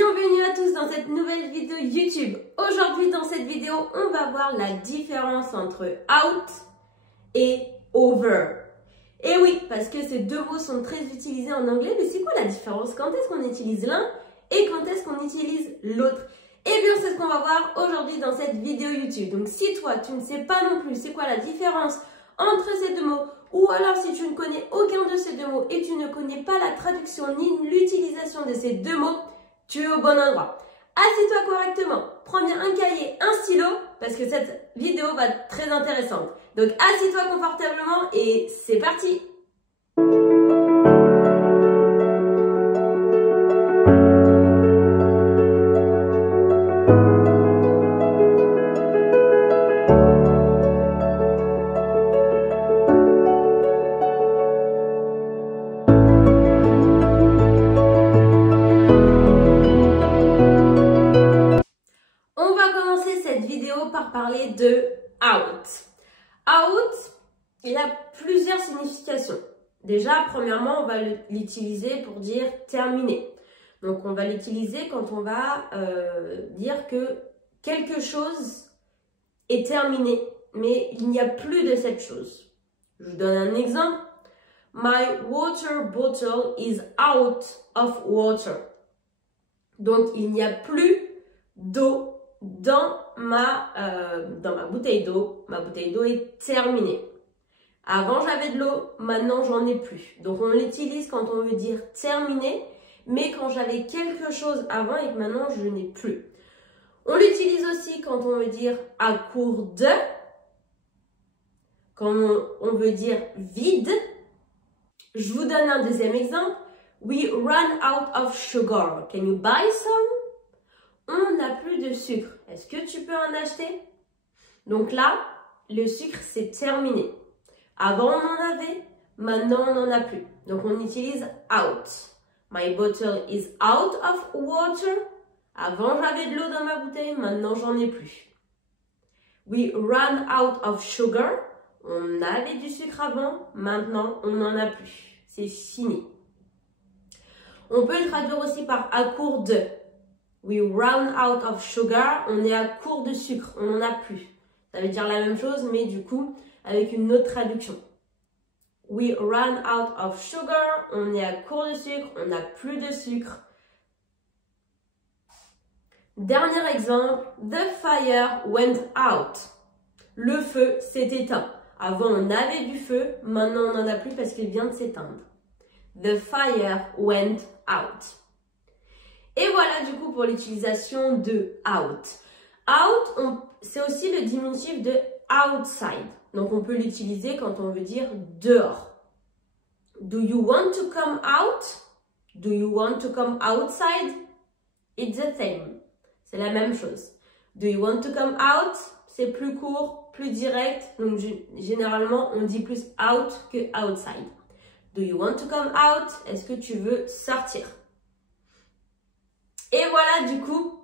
Bienvenue à tous dans cette nouvelle vidéo YouTube. Aujourd'hui dans cette vidéo, on va voir la différence entre out et over. Et oui, parce que ces deux mots sont très utilisés en anglais, mais c'est quoi la différence? Quand est-ce qu'on utilise l'un et quand est-ce qu'on utilise l'autre? Eh bien, c'est ce qu'on va voir aujourd'hui dans cette vidéo YouTube. Donc si toi, tu ne sais pas non plus c'est quoi la différence entre ces deux mots, ou alors si tu ne connais aucun de ces deux mots et tu ne connais pas la traduction ni l'utilisation de ces deux mots, tu es au bon endroit. Assieds-toi correctement, prends bien un cahier, un stylo, parce que cette vidéo va être très intéressante. Donc assieds-toi confortablement et c'est parti! Par parler de out. Out, il a plusieurs significations. Déjà, premièrement, on va l'utiliser pour dire terminé. Donc, on va l'utiliser quand on va dire que quelque chose est terminé, mais il n'y a plus de cette chose. Je vous donne un exemple. My water bottle is out of water. Donc, il n'y a plus d'eau dans ma bouteille d'eau. Ma bouteille d'eau est terminée. Avant, j'avais de l'eau, maintenant, j'en ai plus. Donc, on l'utilise quand on veut dire terminé, mais quand j'avais quelque chose avant et que maintenant, je n'ai plus. On l'utilise aussi quand on veut dire à court de, quand on veut dire vide. Je vous donne un deuxième exemple. We run out of sugar. Can you buy some? On n'a plus de sucre. Est-ce que tu peux en acheter? Donc là, le sucre, c'est terminé. Avant, on en avait. Maintenant, on n'en a plus. Donc, on utilise out. My bottle is out of water. Avant, j'avais de l'eau dans ma bouteille. Maintenant, j'en ai plus. We ran out of sugar. On avait du sucre avant. Maintenant, on n'en a plus. C'est fini. On peut le traduire aussi par à court de. We run out of sugar, on est à court de sucre, on n'en a plus. Ça veut dire la même chose, mais du coup, avec une autre traduction. We run out of sugar, on est à court de sucre, on n'a plus de sucre. Dernier exemple, the fire went out. Le feu s'est éteint. Avant, on avait du feu, maintenant, on n'en a plus parce qu'il vient de s'éteindre. The fire went out. Et voilà du coup pour l'utilisation de out. Out, c'est aussi le diminutif de outside. Donc on peut l'utiliser quand on veut dire dehors. Do you want to come out? Do you want to come outside? It's the same. C'est la même chose. Do you want to come out? C'est plus court, plus direct. Donc généralement on dit plus out que outside. Do you want to come out? Est-ce que tu veux sortir? Et voilà du coup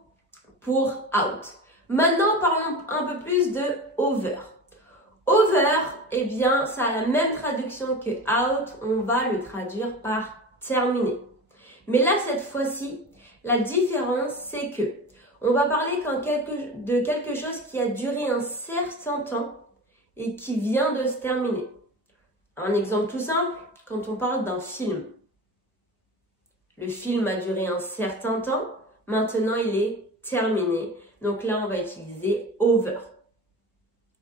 pour out. Maintenant, parlons un peu plus de over. Over, eh bien, ça a la même traduction que out. On va le traduire par terminé. Mais là, cette fois-ci, la différence, c'est que on va parler de quelque chose qui a duré un certain temps et qui vient de se terminer. Un exemple tout simple, quand on parle d'un film. Le film a duré un certain temps. Maintenant, il est terminé. Donc là, on va utiliser over.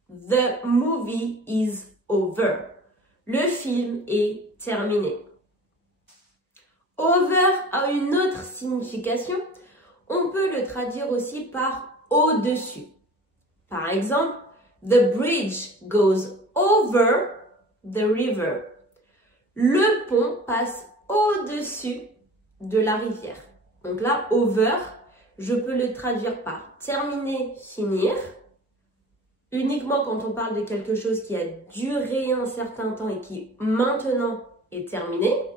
The movie is over. Le film est terminé. Over a une autre signification. On peut le traduire aussi par au-dessus. Par exemple, the bridge goes over the river. Le pont passe au-dessus de la rivière. Donc là, over, je peux le traduire par terminer, finir. Uniquement quand on parle de quelque chose qui a duré un certain temps et qui maintenant est terminé.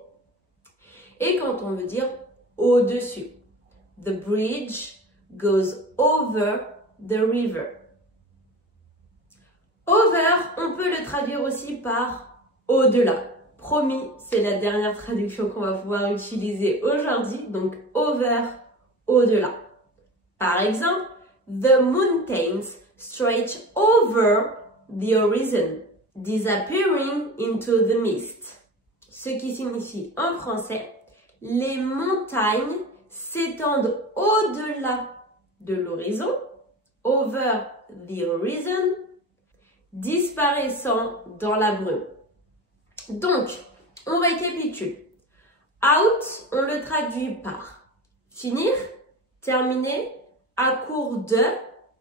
Et quand on veut dire au-dessus. The bridge goes over the river. Over, on peut le traduire aussi par au-delà. Promis, c'est la dernière traduction qu'on va pouvoir utiliser aujourd'hui. Donc, over, au-delà. Par exemple, the mountains stretch over the horizon, disappearing into the mist. Ce qui signifie en français, les montagnes s'étendent au-delà de l'horizon, over the horizon, disparaissant dans la brume. Donc, on récapitule. Out, on le traduit par finir, terminer, à court de,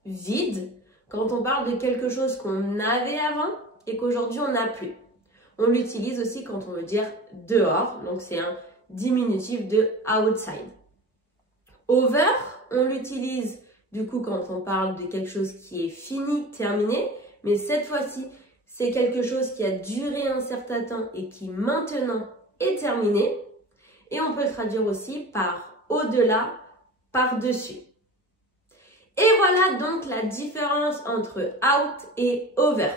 vide, quand on parle de quelque chose qu'on avait avant et qu'aujourd'hui on n'a plus. On l'utilise aussi quand on veut dire dehors, donc c'est un diminutif de outside. Over, on l'utilise du coup quand on parle de quelque chose qui est fini, terminé, mais cette fois-ci, c'est quelque chose qui a duré un certain temps et qui maintenant est terminé. Et on peut le traduire aussi par au-delà, par-dessus. Et voilà donc la différence entre out et over.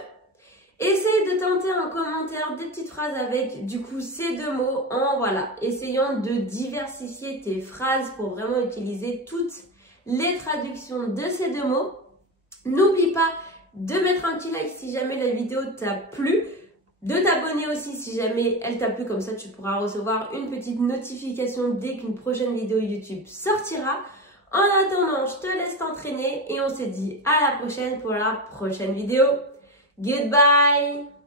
Essaye de tenter en commentaire des petites phrases avec du coup ces deux mots en essayant de diversifier tes phrases pour vraiment utiliser toutes les traductions de ces deux mots. N'oublie pas de mettre un petit like si jamais la vidéo t'a plu, de t'abonner aussi si jamais elle t'a plu, comme ça tu pourras recevoir une petite notification dès qu'une prochaine vidéo YouTube sortira. En attendant, je te laisse t'entraîner et on se dit à la prochaine pour la prochaine vidéo. Goodbye!